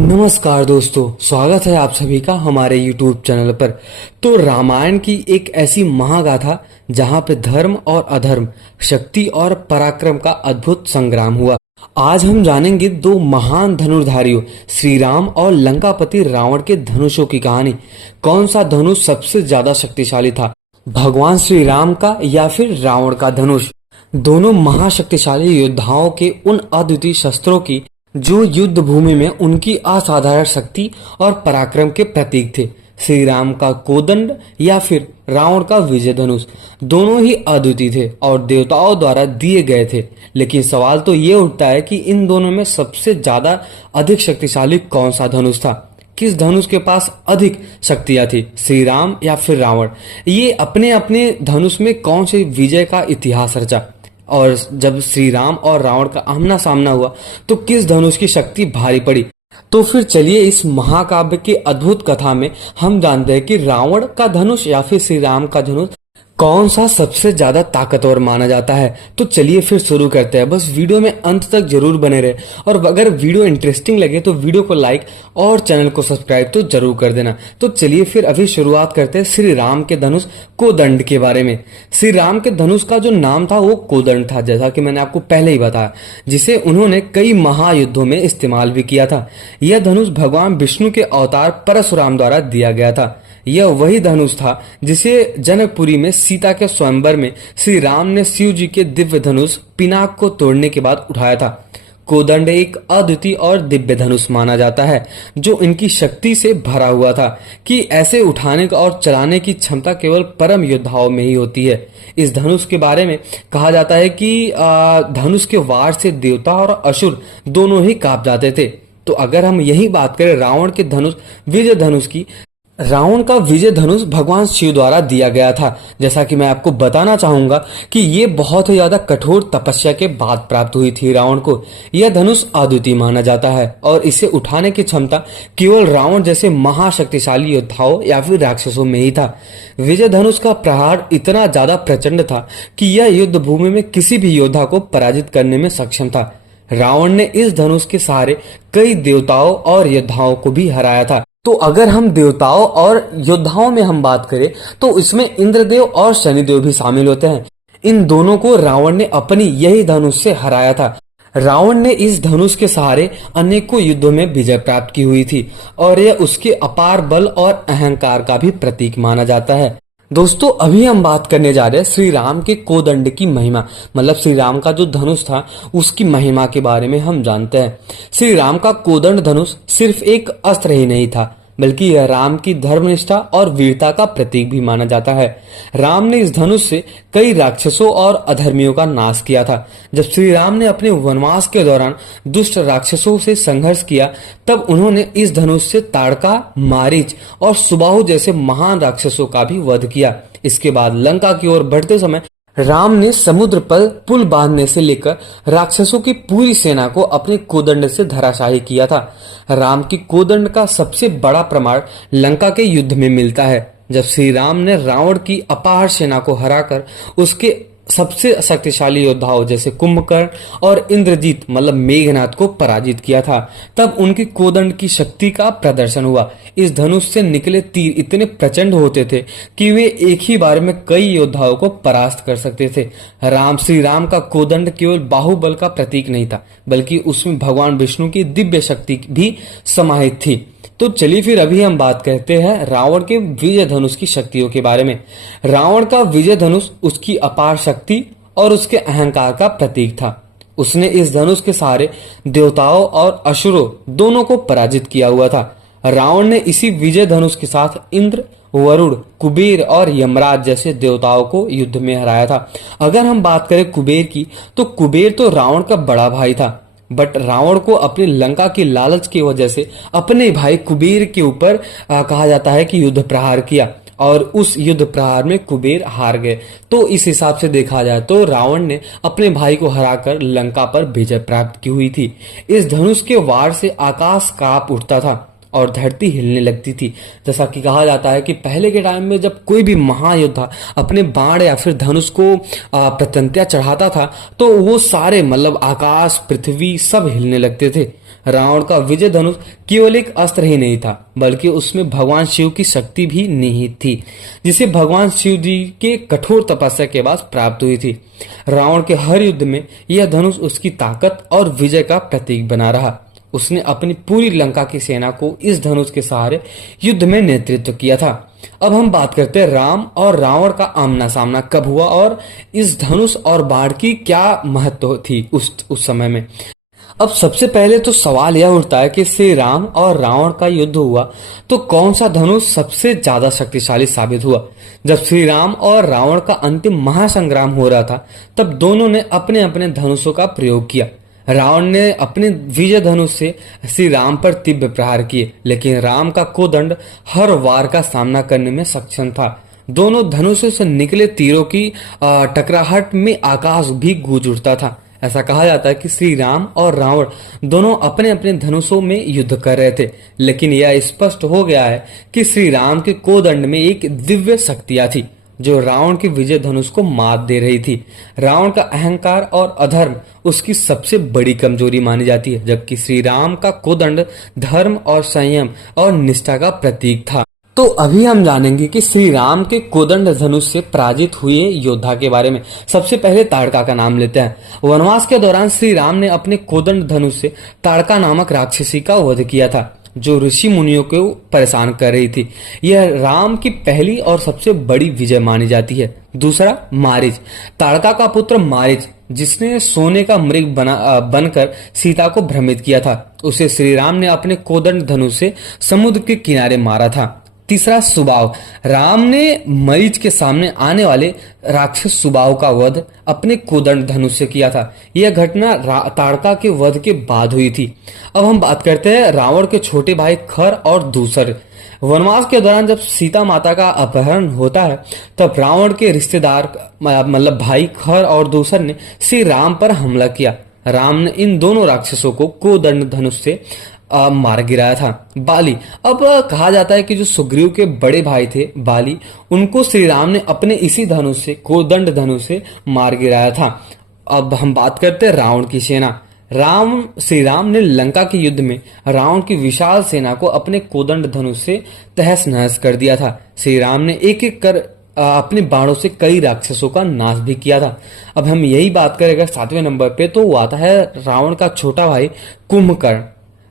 नमस्कार दोस्तों, स्वागत है आप सभी का हमारे YouTube चैनल पर। तो रामायण की एक ऐसी महागाथा जहां पे धर्म और अधर्म, शक्ति और पराक्रम का अद्भुत संग्राम हुआ। आज हम जानेंगे दो महान धनुर्धारियों श्री राम और लंकापति रावण के धनुषों की कहानी। कौन सा धनुष सबसे ज्यादा शक्तिशाली था, भगवान श्री राम का या फिर रावण का धनुष? दोनों महाशक्तिशाली योद्धाओं के उन अद्वितीय शस्त्रों की जो युद्ध भूमि में उनकी असाधारण शक्ति और पराक्रम के प्रतीक थे। श्री राम का कोदंड या फिर रावण का विजय धनुष, दोनों ही अद्वितीय थे और देवताओं द्वारा दिए गए थे। लेकिन सवाल तो ये उठता है कि इन दोनों में सबसे ज्यादा अधिक शक्तिशाली कौन सा धनुष था? किस धनुष के पास अधिक शक्तियां थी, श्री राम या फिर रावण? ये अपने अपने धनुष में कौन से विजय का इतिहास रचा? और जब श्री राम और रावण का आमना सामना हुआ तो किस धनुष की शक्ति भारी पड़ी? तो फिर चलिए इस महाकाव्य की अद्भुत कथा में हम जानते हैं कि रावण का धनुष या फिर श्री राम का धनुष कौन सा सबसे ज्यादा ताकतवर माना जाता है। तो चलिए फिर शुरू करते हैं। बस वीडियो में अंत तक जरूर बने रहे और अगर वीडियो इंटरेस्टिंग लगे तो वीडियो को लाइक और चैनल को सब्सक्राइब तो जरूर कर देना। तो चलिए फिर अभी शुरुआत करते हैं श्री राम के धनुष कोदंड के बारे में। श्री राम के धनुष का जो नाम था वो कोदंड था, जैसा कि मैंने आपको पहले ही बताया, जिसे उन्होंने कई महायुद्धों में इस्तेमाल भी किया था। यह धनुष भगवान विष्णु के अवतार परशुराम द्वारा दिया गया था। यह वही धनुष था जिसे जनकपुरी में सीता के स्वयंवर में श्री राम ने शिव जी के दिव्य धनुष पिनाक को तोड़ने के बाद उठाया था। कोदंड एक अद्वितीय और दिव्य धनुष माना जाता है जो इनकी शक्ति से भरा हुआ था कि ऐसे उठाने और चलाने की क्षमता केवल परम योद्धाओं में ही होती है। इस धनुष के बारे में कहा जाता है कि धनुष के वार से देवता और असुर दोनों ही कांप जाते थे। तो अगर हम यही बात करें रावण के धनुष विजय धनुष की, रावण का विजय धनुष भगवान शिव द्वारा दिया गया था। जैसा कि मैं आपको बताना चाहूंगा कि ये बहुत ही ज्यादा कठोर तपस्या के बाद प्राप्त हुई थी रावण को। यह धनुष अद्वितीय माना जाता है और इसे उठाने की क्षमता केवल रावण जैसे महाशक्तिशाली योद्धाओं या फिर राक्षसों में ही था। विजय धनुष का प्रहार इतना ज्यादा प्रचंड था कि यह युद्ध भूमि में किसी भी योद्धा को पराजित करने में सक्षम था। रावण ने इस धनुष के सहारे कई देवताओं और योद्धाओं को भी हराया था। तो अगर हम देवताओं और योद्धाओं में हम बात करें तो इसमें इंद्रदेव और शनिदेव भी शामिल होते हैं। इन दोनों को रावण ने अपनी यही धनुष से हराया था। रावण ने इस धनुष के सहारे अनेकों युद्धों में विजय प्राप्त की हुई थी और यह उसके अपार बल और अहंकार का भी प्रतीक माना जाता है। दोस्तों अभी हम बात करने जा रहे हैं श्री राम के कोदंड की महिमा, मतलब श्री राम का जो धनुष था उसकी महिमा के बारे में हम जानते हैं। श्री राम का कोदंड धनुष सिर्फ एक अस्त्र ही नहीं था बल्कि यह राम की धर्मनिष्ठा और वीरता का प्रतीक भी माना जाता है। राम ने इस धनुष से कई राक्षसों और अधर्मियों का नाश किया था। जब श्री राम ने अपने वनवास के दौरान दुष्ट राक्षसों से संघर्ष किया तब उन्होंने इस धनुष से ताड़का, मारीच और सुबाहु जैसे महान राक्षसों का भी वध किया। इसके बाद लंका की ओर बढ़ते समय राम ने समुद्र पर पुल बांधने से लेकर राक्षसों की पूरी सेना को अपने कोदंड से धराशायी किया था। राम की कोदंड का सबसे बड़ा प्रमाण लंका के युद्ध में मिलता है, जब श्री राम ने रावण की अपार सेना को हराकर उसके सबसे शक्तिशाली योद्धाओं जैसे कुंभकर्ण और इंद्रजीत मतलब मेघनाथ को पराजित किया था। तब उनकी कोदंड की शक्ति का प्रदर्शन हुआ। इस धनुष से निकले तीर इतने प्रचंड होते थे कि वे एक ही बार में कई योद्धाओं को परास्त कर सकते थे। श्री राम का कोदंड केवल बाहुबल का प्रतीक नहीं था बल्कि उसमें भगवान विष्णु की दिव्य शक्ति भी समाहित थी। तो चलिए फिर अभी हम बात करते हैं रावण के विजय धनुष की शक्तियों के बारे में। रावण का विजय धनुष उसकी अपार शक्ति और उसके अहंकार का प्रतीक था। उसने इस धनुष के सहारे देवताओं और असुरों दोनों को पराजित किया हुआ था। रावण ने इसी विजय धनुष के साथ इंद्र, वरुण, कुबेर और यमराज जैसे देवताओं को युद्ध में हराया था। अगर हम बात करें कुबेर की तो कुबेर तो रावण का बड़ा भाई था, बट रावण को अपनी लंका की लालच की वजह से अपने भाई कुबेर के ऊपर कहा जाता है कि युद्ध प्रहार किया और उस युद्ध प्रहार में कुबेर हार गए। तो इस हिसाब से देखा जाए तो रावण ने अपने भाई को हराकर लंका पर विजय प्राप्त की हुई थी। इस धनुष के वार से आकाश कांप उठता था और धरती हिलने लगती थी। जैसा कि कहा जाता है कि पहले के टाइम में जब कोई भी महायोद्धा अपने बाण या फिर धनुष को प्रत्यंत्या चढ़ाता था तो वो सारे मतलब आकाश, पृथ्वी सब हिलने लगते थे। रावण का विजय धनुष केवल एक अस्त्र ही नहीं था, बल्कि उसमें भगवान शिव की शक्ति भी निहित थी, जिसे भगवान शिव जी के कठोर तपस्या के बाद प्राप्त हुई थी। रावण के हर युद्ध में यह धनुष उसकी ताकत और विजय का प्रतीक बना रहा। उसने अपनी पूरी लंका की सेना को इस धनुष के सहारे युद्ध में नेतृत्व किया था। अब हम बात करते हैं राम और रावण का आमना सामना कब हुआ और इस धनुष और बाण की क्या महत्व थी उस समय में। अब सबसे पहले तो सवाल यह उठता है कि श्री राम और रावण का युद्ध हुआ तो कौन सा धनुष सबसे ज्यादा शक्तिशाली साबित हुआ। जब श्री राम और रावण का अंतिम महासंग्राम हो रहा था, तब दोनों ने अपने अपने धनुषों का प्रयोग किया। रावण ने अपने विजय धनुष से श्री राम पर तीव्र प्रहार किए, लेकिन राम का कोदंड हर वार का सामना करने में सक्षम था। दोनों धनुषों से निकले तीरों की टकराहट में आकाश भी गूंज उठता था। ऐसा कहा जाता है कि श्री राम और रावण दोनों अपने अपने धनुषों में युद्ध कर रहे थे, लेकिन यह स्पष्ट हो गया है कि श्री राम के कोदंड में एक दिव्य शक्तियां थी जो रावण के विजय धनुष को मात दे रही थी। रावण का अहंकार और अधर्म उसकी सबसे बड़ी कमजोरी मानी जाती है, जबकि श्री राम का कोदंड धर्म और संयम और निष्ठा का प्रतीक था। तो अभी हम जानेंगे कि श्री राम के कोदंड धनुष से पराजित हुए योद्धा के बारे में। सबसे पहले ताड़का का नाम लेते हैं। वनवास के दौरान श्री राम ने अपने कोदंड धनुष से ताड़का नामक राक्षसी का वध किया था, जो ऋषि मुनियों को परेशान कर रही थी। यह राम की पहली और सबसे बड़ी विजय मानी जाती है। दूसरा, मारीच। ताड़का का पुत्र मारीच, जिसने सोने का मृग बनकर सीता को भ्रमित किया था, उसे श्री राम ने अपने कोदंड धनुष से समुद्र के किनारे मारा था। तीसरा, सुबाव। राम ने मरीच के सामने आने वाले राक्षस सुबाव का वध अपने कोदंड धनुष से किया था। यह घटना ताड़का के वध के बाद हुई थी। अब हम बात करते हैं रावण के छोटे भाई खर और दूसर। वनवास के दौरान जब सीता माता का अपहरण होता है, तब रावण के रिश्तेदार मतलब भाई खर और दूसर ने श्री राम पर हमला किया। राम ने इन दोनों राक्षसों को कोदंड धनुष से मार गिराया था। बाली। अब कहा जाता है कि जो सुग्रीव के बड़े भाई थे बाली, उनको श्री राम ने अपने इसी धनुष से कोदंड धनुष से मार गिराया था। अब हम बात करते हैं रावण की सेना। श्री राम ने लंका के युद्ध में रावण की विशाल सेना को अपने कोदंड धनुष से तहस नहस कर दिया था। श्री राम ने एक एक कर अपने बाणों से कई राक्षसों का नाश भी किया था। अब हम यही बात करें अगर 7वें नंबर पे, तो वो आता है रावण का छोटा भाई कुंभकर्ण।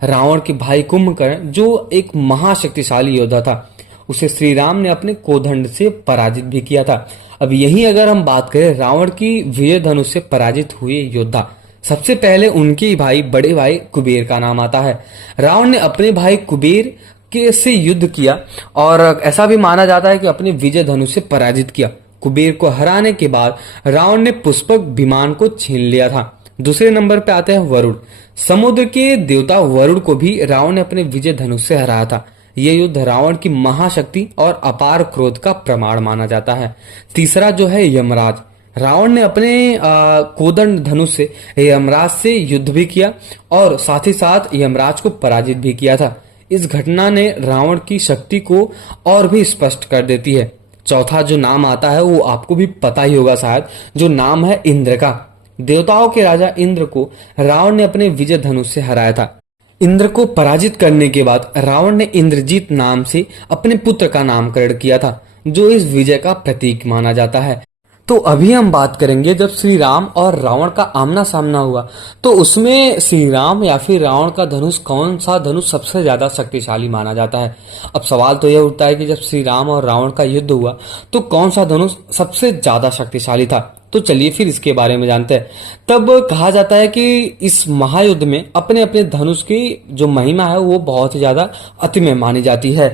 रावण के भाई कुंभकर्ण जो एक महाशक्तिशाली योद्धा था, उसे श्री राम ने अपने कोदंड से पराजित भी किया था। अब यही अगर हम बात करें रावण की विजय धनुष से पराजित हुए योद्धा, सबसे पहले उनके भाई बड़े भाई कुबेर का नाम आता है। रावण ने अपने भाई कुबेर के से युद्ध किया और ऐसा भी माना जाता है कि अपने विजय धनुष से पराजित किया। कुबेर को हराने के बाद रावण ने पुष्पक विमान को छीन लिया था। दूसरे नंबर पे आते हैं वरुण। समुद्र के देवता वरुण को भी रावण ने अपने विजय धनुष से हराया था। यह युद्ध रावण की महाशक्ति और अपार क्रोध का प्रमाण माना जाता है। तीसरा जो है यमराज। रावण ने अपने कोदंड धनुष से यमराज से युद्ध भी किया और साथ ही साथ यमराज को पराजित भी किया था। इस घटना ने रावण की शक्ति को और भी स्पष्ट कर देती है। चौथा जो नाम आता है वो आपको भी पता ही होगा शायद, जो नाम है इंद्र का। देवताओं के राजा इंद्र को रावण ने अपने विजय धनुष से हराया था। इंद्र को पराजित करने के बाद रावण ने इंद्रजीत नाम से अपने पुत्र का नामकरण किया था, जो इस विजय का प्रतीक माना जाता है। तो अभी हम बात करेंगे जब श्री राम और रावण का आमना सामना हुआ, तो उसमें श्री राम या फिर रावण का धनुष, कौन सा धनुष सबसे ज्यादा शक्तिशाली माना जाता है। अब सवाल तो यह उठता है कि जब श्री राम और रावण का युद्ध हुआ तो कौन सा धनुष सबसे ज्यादा शक्तिशाली था। तो चलिए फिर इसके बारे में जानते हैं। तब कहा जाता है कि इस महायुद्ध में अपने अपने धनुष की जो महिमा है वो बहुत ही ज्यादा अतिमय मानी जाती है।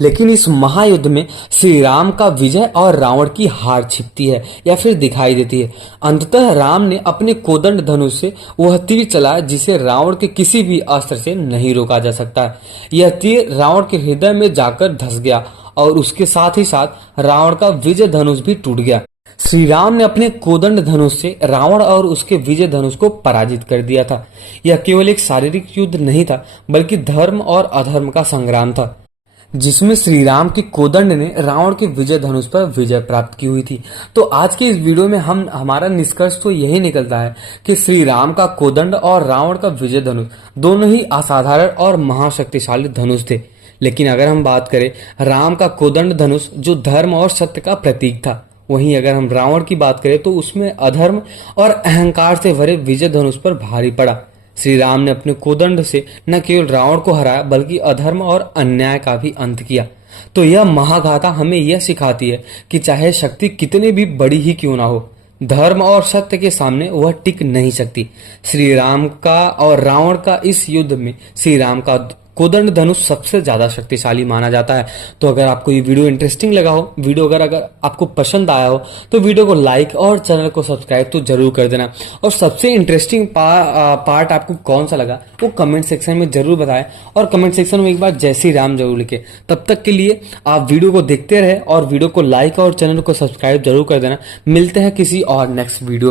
लेकिन इस महायुद्ध में श्री राम का विजय और रावण की हार छिपती है या फिर दिखाई देती है। अंततः राम ने अपने कोदंड धनुष से वह तीर चलाया जिसे रावण के किसी भी अस्त्र से नहीं रोका जा सकता है। यह तीर रावण के हृदय में जाकर धंस गया और उसके साथ ही साथ रावण का विजय धनुष भी टूट गया। श्री राम ने अपने कोदंड धनुष से रावण और उसके विजय धनुष को पराजित कर दिया था। यह केवल एक शारीरिक युद्ध नहीं था, बल्कि धर्म और अधर्म का संग्राम था। जिसमें श्री राम की कोदंड ने रावण के विजय धनुष पर विजय प्राप्त की हुई थी। तो आज के इस वीडियो में हमारा निष्कर्ष तो यही निकलता है कि श्री राम का कोदंड और रावण का विजय धनुष दोनों ही असाधारण और महाशक्तिशाली धनुष थे। लेकिन अगर हम बात करें राम का कोदंड धनुष जो धर्म और सत्य का प्रतीक था, वहीं अगर हम रावण की बात करें तो उसमें अधर्म और अहंकार से भरे विजय धनुष पर भारी पड़ा। श्री राम ने अपने कोदंड से न केवल रावण को हराया बल्कि अधर्म और अन्याय का भी अंत किया। तो यह महागाथा हमें यह सिखाती है कि चाहे शक्ति कितनी भी बड़ी ही क्यों ना हो, धर्म और सत्य के सामने वह टिक नहीं सकती। श्री राम का और रावण का इस युद्ध में श्री राम का कोदंड धनुष सबसे ज्यादा शक्तिशाली माना जाता है। तो अगर आपको ये वीडियो इंटरेस्टिंग लगा हो, वीडियो अगर आपको पसंद आया हो तो वीडियो को लाइक और चैनल को सब्सक्राइब तो जरूर कर देना। और सबसे इंटरेस्टिंग पार्ट आपको कौन सा लगा वो कमेंट सेक्शन में जरूर बताएं, और कमेंट सेक्शन में एक बार जय श्री राम जरूर लिखें। तब तक के लिए आप वीडियो को देखते रहे और वीडियो को लाइक और चैनल को सब्सक्राइब जरूर कर देना। मिलते हैं किसी और नेक्स्ट वीडियो में।